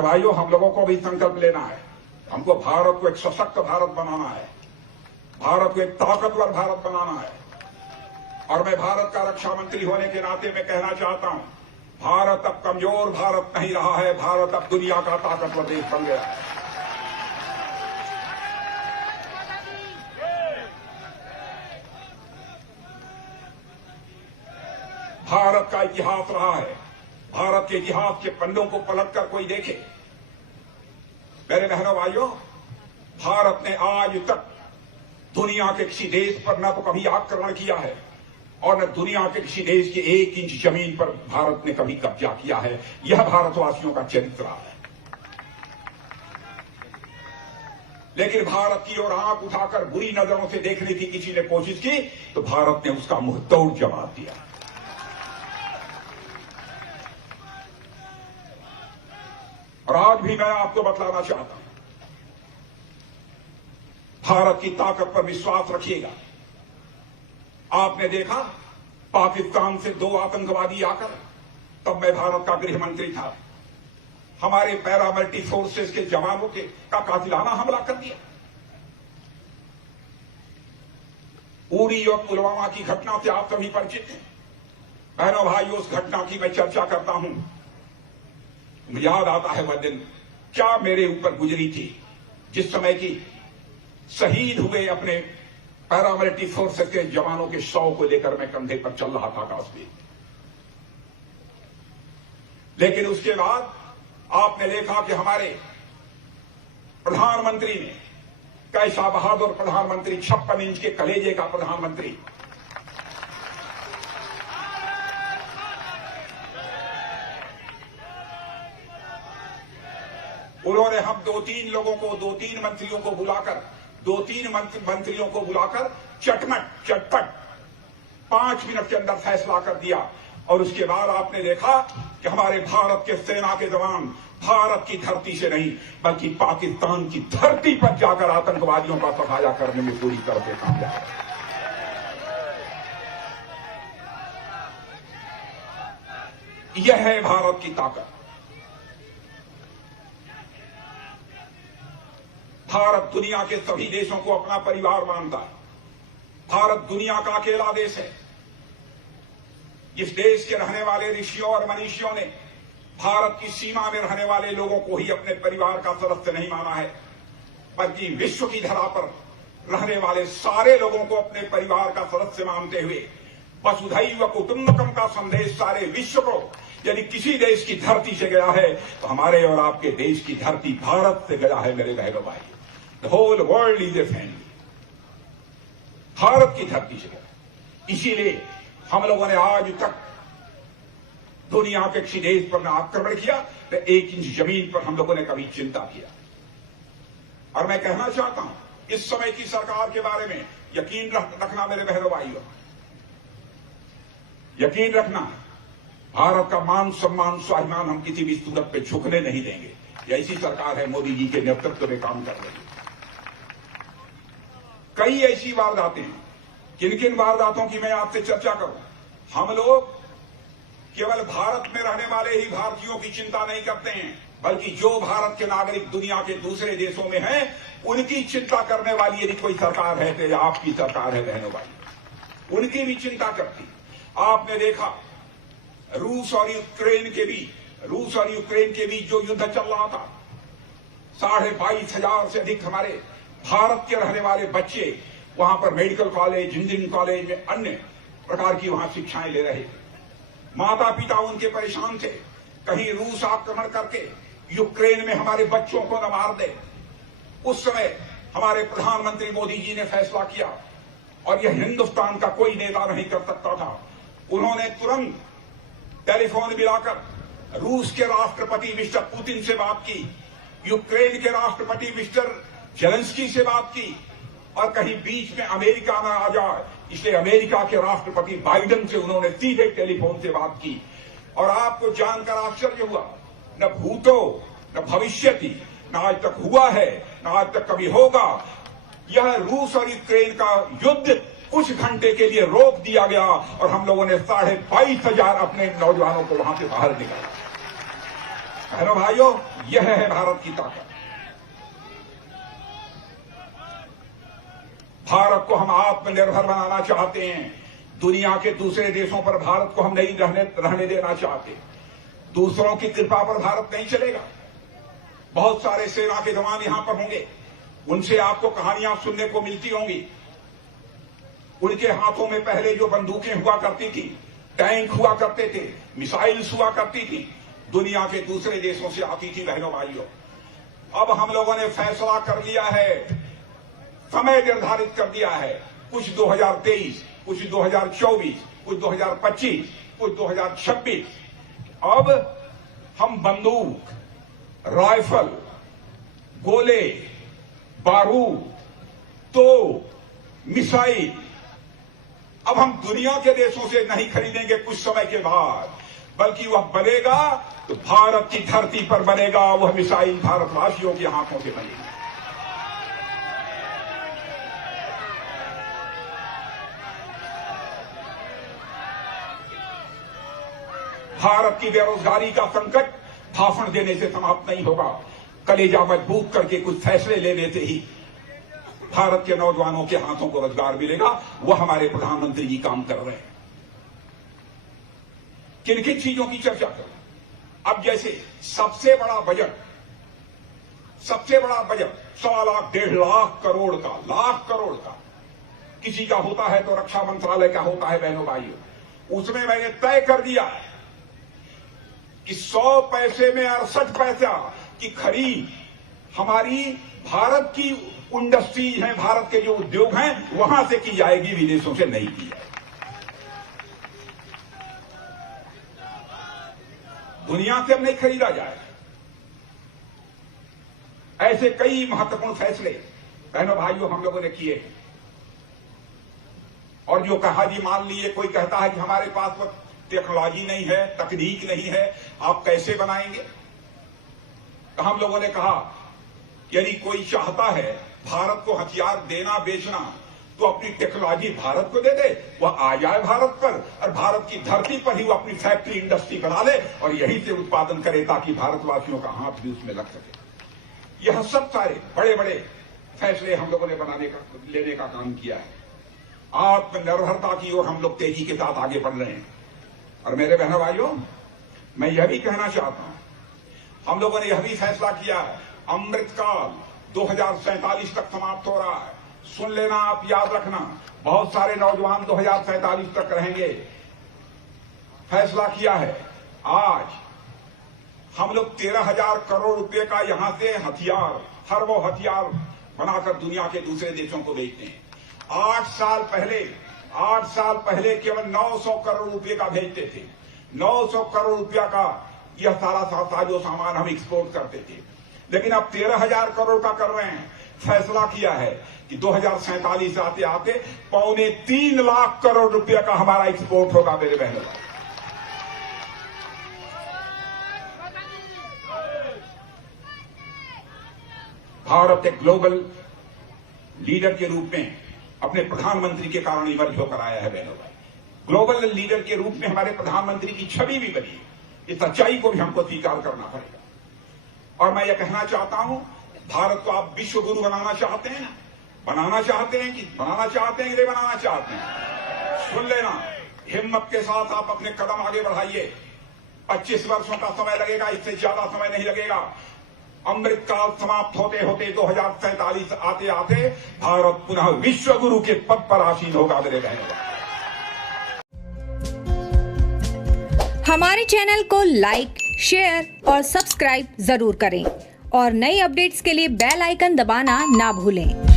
बहनों भाइयों, हम लोगों को भी संकल्प लेना है। हमको भारत को एक सशक्त भारत बनाना है, भारत को एक ताकतवर भारत बनाना है। और मैं भारत का रक्षा मंत्री होने के नाते मैं कहना चाहता हूं, भारत अब कमजोर भारत नहीं रहा है, भारत अब दुनिया का ताकतवर देश बन गया है। भारत का इतिहास रहा है, भारत के इतिहास के पन्नों को पलटकर कोई देखे, मेरे बहनों भाइयों, भारत ने आज तक दुनिया के किसी देश पर न तो कभी आक्रमण किया है और न दुनिया के किसी देश के 1 इंच जमीन पर भारत ने कभी कब्जा किया है। यह भारतवासियों का चरित्र है। लेकिन भारत की ओर आंख उठाकर बुरी नजरों से देखने की किसी ने कोशिश की तो भारत ने उसका मुंहतोड़ जवाब दिया। और आज भी मैं आपको बतलाना चाहता हूं, भारत की ताकत पर विश्वास रखिएगा। आपने देखा पाकिस्तान से 2 आतंकवादी आकर, तब मैं भारत का गृह मंत्री था, हमारे पैरामिलिट्री फोर्सेस के जवानों का कातिलाना हमला कर दिया। उरी और पुलवामा की घटना से आप सभी परिचित हैं। बहनों भाइयों, उस घटना की मैं चर्चा करता हूं, याद आता है वह दिन क्या मेरे ऊपर गुजरी थी, जिस समय की शहीद हुए अपने पैरामिलिट्री फोर्सेस के जवानों के शव को लेकर मैं कंधे पर चल रहा था आकाश में। लेकिन उसके बाद आपने देखा कि हमारे प्रधानमंत्री ने, कैसा बहादुर प्रधानमंत्री, 56 इंच के कलेजे का प्रधानमंत्री, उन्होंने हम 2-3 लोगों को, 2-3 मंत्रियों को बुलाकर चटपट 5 मिनट के अंदर फैसला कर दिया। और उसके बाद आपने देखा कि हमारे भारत के सेना के जवान भारत की धरती से नहीं बल्कि पाकिस्तान की धरती पर जाकर आतंकवादियों का सफाया करने में पूरी तरह से कामयाब है। यह है भारत की ताकत। भारत दुनिया के सभी देशों को अपना परिवार मानता है। भारत दुनिया का अकेला देश है जिस देश के रहने वाले ऋषियों और मनीषियों ने भारत की सीमा में रहने वाले लोगों को ही अपने परिवार का सदस्य नहीं माना है, बल्कि विश्व की धरा पर रहने वाले सारे लोगों को अपने परिवार का सदस्य मानते हुए वसुधैव कुटुंबकम का संदेश सारे विश्व को यदि किसी देश की धरती से गया है तो हमारे और आपके देश की धरती भारत से गया है। मेरे बहनों भाई, the whole world is a family, Bharat की धरती से गया। इसीलिए हम लोगों ने आज तक दुनिया के किसी देश पर न आक्रमण किया, न 1 इंच जमीन पर हम लोगों ने कभी चिंता किया। और मैं कहना चाहता हूं, इस समय की सरकार के बारे में यकीन रखना मेरे बहनों भाइयों, यकीन रखना, भारत का मान सम्मान स्वाभिमान हम किसी भी सूरत पे झुकने नहीं देंगे। ऐसी सरकार है मोदी जी के नेतृत्व में काम कर रही है। कई ऐसी वारदातें हैं, किन किन वारदातों की मैं आपसे चर्चा करूं। हम लोग केवल भारत में रहने वाले ही भारतीयों की चिंता नहीं करते हैं, बल्कि जो भारत के नागरिक दुनिया के दूसरे देशों में हैं उनकी चिंता करने वाली यदि कोई सरकार है तो आपकी सरकार है बहनों भाई, उनकी भी चिंता करती। आपने देखा रूस और यूक्रेन के बीच जो युद्ध चल रहा था, 22,500 से अधिक हमारे भारत के रहने वाले बच्चे वहां पर मेडिकल कॉलेज, इंजीनियरिंग कॉलेज में अन्य प्रकार की वहां शिक्षाएं ले रहे थे। माता पिता उनके परेशान थे, कहीं रूस आक्रमण करके यूक्रेन में हमारे बच्चों को न मार दे। उस समय हमारे प्रधानमंत्री मोदी जी ने फैसला किया, और यह हिंदुस्तान का कोई नेता नहीं कर सकता था। उन्होंने तुरंत टेलीफोन मिलाकर रूस के राष्ट्रपति मिस्टर पुतिन से बात की, यूक्रेन के राष्ट्रपति मिस्टर जेलेंस्की से बात की, और कहीं बीच में अमेरिका न आ जाए इसलिए अमेरिका के राष्ट्रपति बाइडेन से उन्होंने सीधे टेलीफोन से बात की। और आपको जानकर आश्चर्य हुआ, न भूतो न भविष्यति, न आज तक हुआ है न आज तक कभी होगा, यह रूस और यूक्रेन का युद्ध कुछ घंटे के लिए रोक दिया गया और हम लोगों ने 22,500 अपने नौजवानों को वहां से बाहर निकाला। बहनों भाइयों, यह है भारत की ताकत। भारत को हम आत्मनिर्भर बनाना चाहते हैं। दुनिया के दूसरे देशों पर भारत को हम नहीं रहने देना चाहते। दूसरों की कृपा पर भारत नहीं चलेगा। बहुत सारे सेना के जवान यहां पर होंगे, उनसे आपको कहानियां सुनने को मिलती होंगी। उनके हाथों में पहले जो बंदूकें हुआ करती थी, टैंक हुआ करते थे, मिसाइल्स हुआ करती थी, दुनिया के दूसरे देशों से आती थी। बहनों भाइयों, अब हम लोगों ने फैसला कर लिया है, समय निर्धारित कर दिया है, कुछ 2023, कुछ 2024, कुछ 2025, कुछ 2026। अब हम बंदूक, राइफल, गोले, बारूद, तोप, मिसाइल अब हम दुनिया के देशों से नहीं खरीदेंगे कुछ समय के बाद, बल्कि वह बनेगा तो भारत की धरती पर बनेगा। वह मिसाइल भारतवासियों के हाथों से बनेगी। भारत की बेरोजगारी का संकट भाषण देने से समाप्त नहीं होगा। कलेजा मजबूत करके कुछ फैसले लेने से ही भारत के नौजवानों के हाथों को रोजगार मिलेगा। वह हमारे प्रधानमंत्री जी काम कर रहे हैं। किन किन चीजों की चर्चा करें? अब जैसे सबसे बड़ा बजट 1.25 लाख 1.5 लाख करोड़ का, लाख करोड़ का किसी का होता है तो रक्षा मंत्रालय का होता है। बहनों भाइयों, उसमें मैंने तय कर दिया है कि 100 पैसे में 68 पैसा की खरीद हमारी भारत की इंडस्ट्रीज हैं, भारत के जो उद्योग हैं वहां से की जाएगी, विदेशों से नहीं की जाएगी। दुनिया से अब नहीं खरीदा जाएगा। ऐसे कई महत्वपूर्ण फैसले बहनों भाइयों हम लोगों ने किए हैं। और जो कहा जी, मान लीजिए कोई कहता है कि हमारे पास वो टेक्नोलॉजी नहीं है, तकनीक नहीं है, आप कैसे बनाएंगे? तो हम लोगों ने कहा यदि कोई चाहता है भारत को हथियार देना बेचना, तो अपनी टेक्नोलॉजी भारत को दे दे, वह आ जाए भारत पर और भारत की धरती पर ही वो अपनी फैक्ट्री इंडस्ट्री बना ले और यहीं से उत्पादन करे, ताकि भारतवासियों का हाथ भी उसमें लग सके। यह सब सारे बड़े बड़े फैसले हम लोगों ने लेने का काम किया है। आत्मनिर्भरता की ओर हम लोग तेजी के साथ आगे बढ़ रहे हैं। और मेरे बहनों भाइयों, मैं यह भी कहना चाहता हूं, हम लोगों ने यह भी फैसला किया है, अमृतकाल 2047 तक समाप्त हो रहा है। सुन लेना, आप याद रखना, बहुत सारे नौजवान 2047 तक रहेंगे। फैसला किया है आज हम लोग 13,000 करोड़ रुपए का यहां से हथियार, हर वो हथियार बनाकर दुनिया के दूसरे देशों को बेचते हैं। 8 साल पहले केवल 900 करोड़ रुपए का भेजते थे। 900 करोड़ रुपया का यह सारा साजो सामान हम एक्सपोर्ट करते थे, लेकिन अब 13,000 करोड़ का कर रहे हैं। फैसला किया है कि 2047 आते आते 2.25 लाख करोड़ रुपया का हमारा एक्सपोर्ट होगा। मेरे बहनों, भारत एक ग्लोबल लीडर के रूप में अपने प्रधानमंत्री के कारण इमर्ज होकर आया है। बहनों भाई, ग्लोबल लीडर के रूप में हमारे प्रधानमंत्री की छवि भी बनी है। इस सच्चाई को भी हमको स्वीकार करना पड़ेगा। और मैं यह कहना चाहता हूं, भारत को आप विश्व गुरु बनाना चाहते हैं ना? बनाना चाहते हैं कि बनाना चाहते हैं कि नहीं बनाना चाहते हैं? सुन लेना, हिम्मत के साथ आप अपने कदम आगे बढ़ाइए। 25 वर्षों का समय लगेगा, इससे ज्यादा समय नहीं लगेगा। अमृतकाल समाप्त होते होते 2047 आते आते भारत पुनः विश्व गुरु के पद पर आसीन होगा। मेरे बहनों, हमारे चैनल को लाइक, शेयर और सब्सक्राइब जरूर करें और नई अपडेट्स के लिए बेल आइकन दबाना ना भूलें।